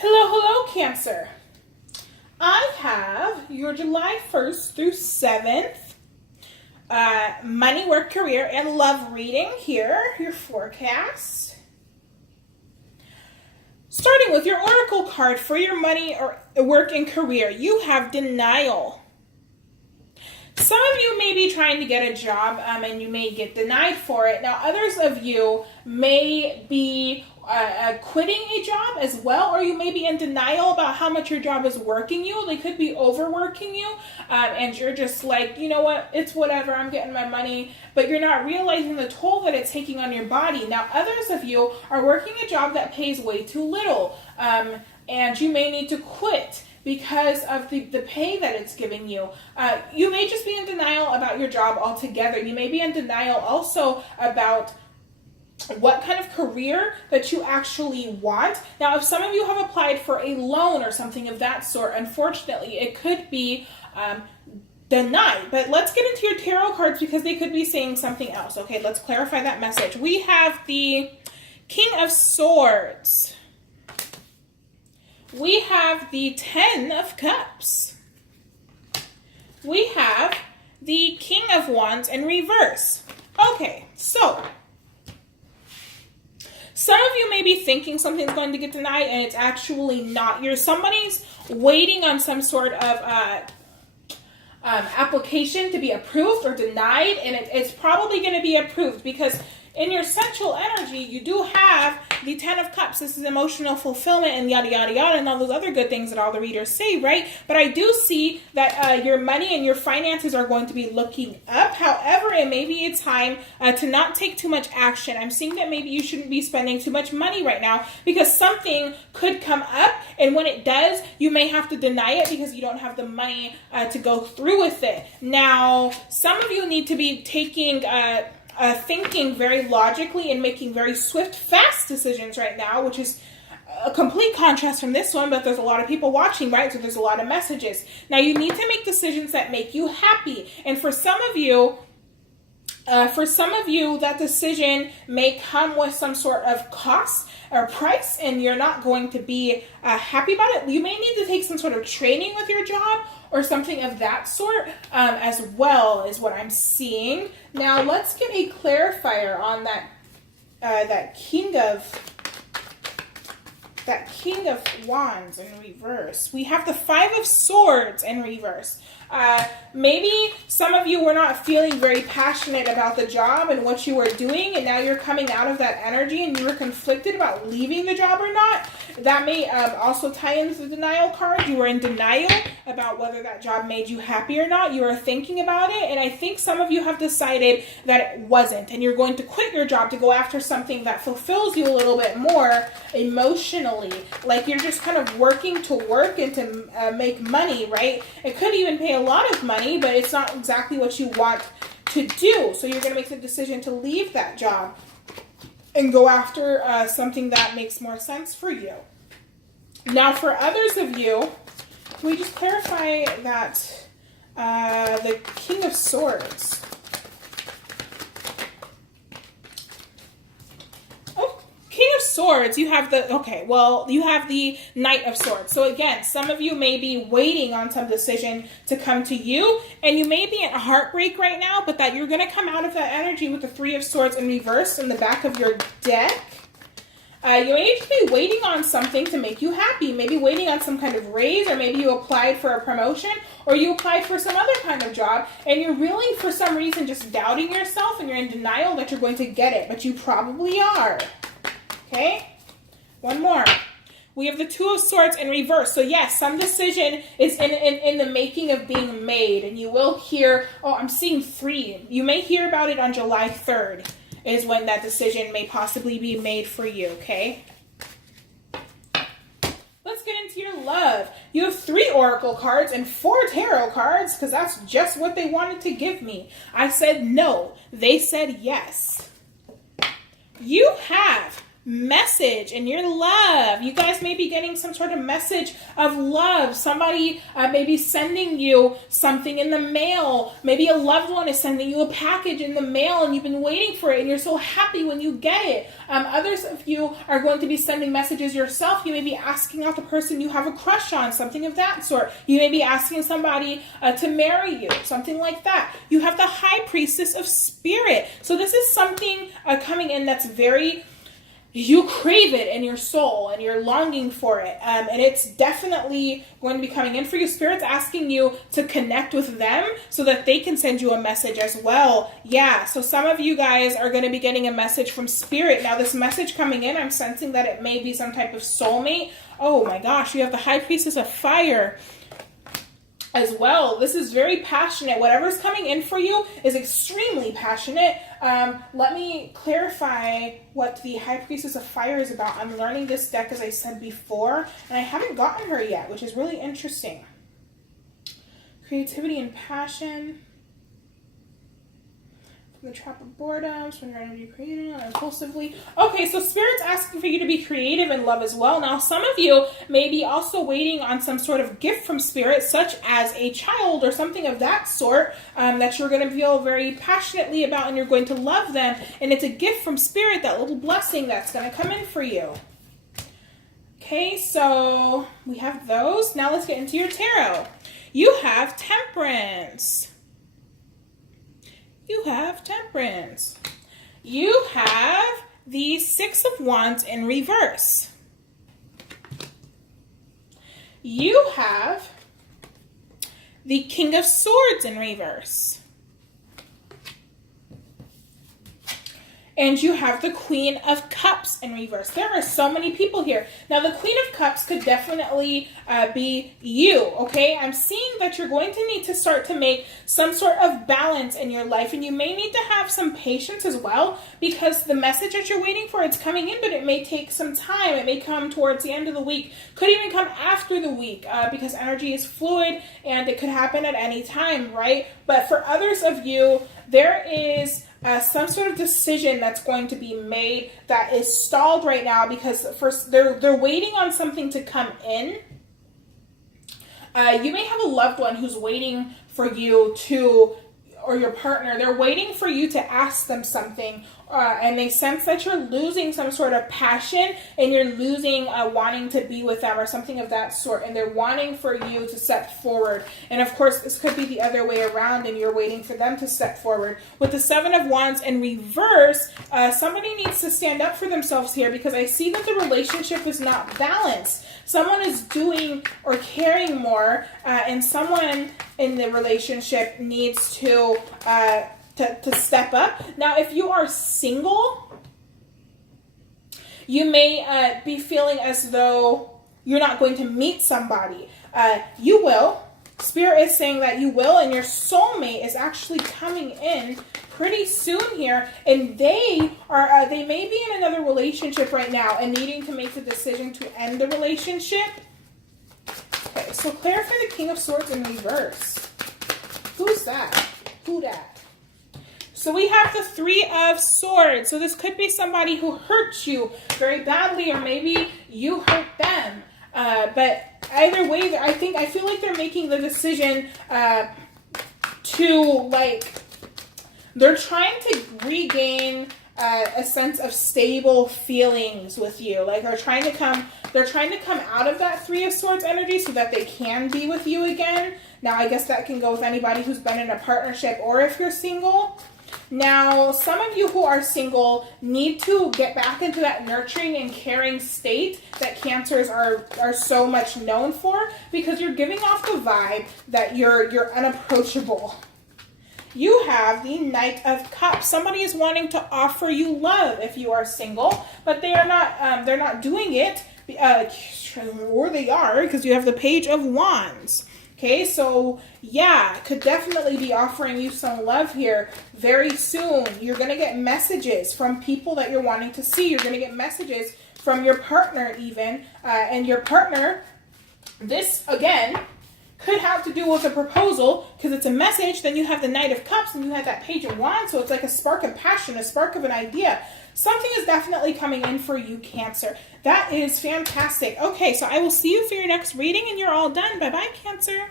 Hello, hello, Cancer. I have your July 1st through 7th money, work, career, and love reading here, your forecast. Starting with your oracle card for your money or work and career, you have denial. Some of you may be trying to get a job and you may get denied for it. Now, others of you may be quitting a job as well, or you may be in denial about how much your job is working you. They could be overworking you, and you're just like, you know what, it's whatever, I'm getting my money, but you're not realizing the toll that it's taking on your body. Now, others of you are working a job that pays way too little, and you may need to quit because of the pay that it's giving you. You may just be in denial about your job altogether. You may be in denial also about what kind of career that you actually want. Now, if some of you have applied for a loan or something of that sort, unfortunately, it could be denied. But let's get into your tarot cards because they could be saying something else. Okay, let's clarify that message. We have the King of Swords. We have the Ten of Cups. We have the King of Wands in reverse. Okay, so some of you may be thinking something's going to get denied and it's actually not. Somebody's waiting on some sort of application to be approved or denied, and it's probably going to be approved because in your central energy, you do have the Ten of Cups. This is emotional fulfillment and yada, yada, yada, and all those other good things that all the readers say, right? But I do see that your money and your finances are going to be looking up. However, it may be a time to not take too much action. I'm seeing that maybe you shouldn't be spending too much money right now because something could come up, and when it does, you may have to deny it because you don't have the money to go through with it. Now, some of you need to be taking thinking very logically and making very swift, fast decisions right now, which is a complete contrast from this one, but there's a lot of people watching, right? So there's a lot of messages. Now, you need to make decisions that make you happy. And for some of you, that decision may come with some sort of cost or price, and you're not going to be happy about it. You may need to take some sort of training with your job or something of that sort as well is what I'm seeing. Now, let's get a clarifier on that King of Wands in reverse. We have the Five of Swords in reverse. Maybe some of you were not feeling very passionate about the job and what you were doing, and now you're coming out of that energy and you were conflicted about leaving the job or not. That may also tie into the denial card. You were in denial about whether that job made you happy or not. You were thinking about it, and I think some of you have decided that it wasn't, and you're going to quit your job to go after something that fulfills you a little bit more emotionally. Like you're just kind of working to work and to make money, right? It could even pay a lot of money, but it's not exactly what you want to do. So you're going to make the decision to leave that job and go after something that makes more sense for you. Now, for others of you, can we just clarify that the King of Swords? King of Swords, you have you have the Knight of Swords. So again, some of you may be waiting on some decision to come to you, and you may be in a heartbreak right now, but that you're going to come out of that energy with the Three of Swords in reverse in the back of your deck. You may just be waiting on something to make you happy. Maybe waiting on some kind of raise, or maybe you applied for a promotion, or you applied for some other kind of job, and you're really, for some reason, just doubting yourself, and you're in denial that you're going to get it, but you probably are. Okay, one more. We have the Two of Swords in reverse. So yes, some decision is in the making of being made, and you will hear, oh, I'm seeing 3. You may hear about it on July 3rd is when that decision may possibly be made for you, okay? Let's get into your love. You have 3 oracle cards and 4 tarot cards because that's just what they wanted to give me. I said no. They said yes. You have message and your love. You guys may be getting some sort of message of love. Somebody may be sending you something in the mail. Maybe a loved one is sending you a package in the mail and you've been waiting for it and you're so happy when you get it. Others of you are going to be sending messages yourself. You may be asking out the person you have a crush on, something of that sort. You may be asking somebody to marry you, something like that. You have the High Priestess of Spirit. So this is something coming in that's very, you crave it in your soul and you're longing for it. And it's definitely going to be coming in for you. Spirit's asking you to connect with them so that they can send you a message as well. Yeah, so some of you guys are going to be getting a message from Spirit. Now this message coming in, I'm sensing that it may be some type of soulmate. Oh my gosh, you have the High Priestess of Fire as well. This is very passionate. Whatever's coming in for you is extremely passionate. Let me clarify what the High Priestess of Fire is about. I'm learning this deck, as I said before, and I haven't gotten her yet, which is really interesting. Creativity and passion. From the trap of boredom, when you're energy creating impulsively. Okay, so Spirit's asking for you to be creative in love as well. Now, some of you may be also waiting on some sort of gift from Spirit, such as a child or something of that sort, that you're going to feel very passionately about and you're going to love them. And it's a gift from Spirit, that little blessing that's going to come in for you. Okay, so we have those. Now let's get into your tarot. You have Temperance. You have Temperance. You have the Six of Wands in reverse. You have the King of Swords in reverse. And you have the Queen of Cups in reverse. There are so many people here. Now, the Queen of Cups could definitely be you, okay? I'm seeing that you're going to need to start to make some sort of balance in your life. And you may need to have some patience as well, because the message that you're waiting for, it's coming in, but it may take some time. It may come towards the end of the week. Could even come after the week, because energy is fluid and it could happen at any time, right? But for others of you, there is some sort of decision that's going to be made that is stalled right now, because first they're waiting on something to come in. You may have a loved one who's waiting for you to, or your partner, they're waiting for you to ask them something, and they sense that you're losing some sort of passion and you're losing wanting to be with them or something of that sort, and they're wanting for you to step forward. And of course, this could be the other way around and you're waiting for them to step forward. With the Seven of Wands in reverse, somebody needs to stand up for themselves here, because I see that the relationship is not balanced. Someone is doing or caring more, and someone in the relationship needs to step up. Now, if you are single, you may be feeling as though you're not going to meet somebody. You will. Spirit is saying that you will, and your soulmate is actually coming in pretty soon here, and they may be in another relationship right now and needing to make the decision to end the relationship. Okay, so clarify the King of Swords in reverse. Who's that? Who that? So we have the Three of Swords. So this could be somebody who hurt you very badly, or maybe you hurt them. But either way, I feel like they're making the decision they're trying to regain a sense of stable feelings with you. Like they're trying to come out of that Three of Swords energy so that they can be with you again. Now, I guess that can go with anybody who's been in a partnership, or if you're single. Now, some of you who are single need to get back into that nurturing and caring state that Cancers are so much known for, because you're giving off the vibe that you're unapproachable. You have the Knight of Cups. Somebody is wanting to offer you love if you are single, but they're not doing it, or they are, because you have the Page of Wands. Okay, so yeah, could definitely be offering you some love here very soon. You're going to get messages from people that you're wanting to see. You're going to get messages from your partner even. And your partner, this again could have to do with a proposal because it's a message. Then you have the Knight of Cups and you have that Page of Wands. So it's like a spark of passion, a spark of an idea. Something is definitely coming in for you, Cancer. That is fantastic. Okay, so I will see you for your next reading and you're all done. Bye-bye, Cancer.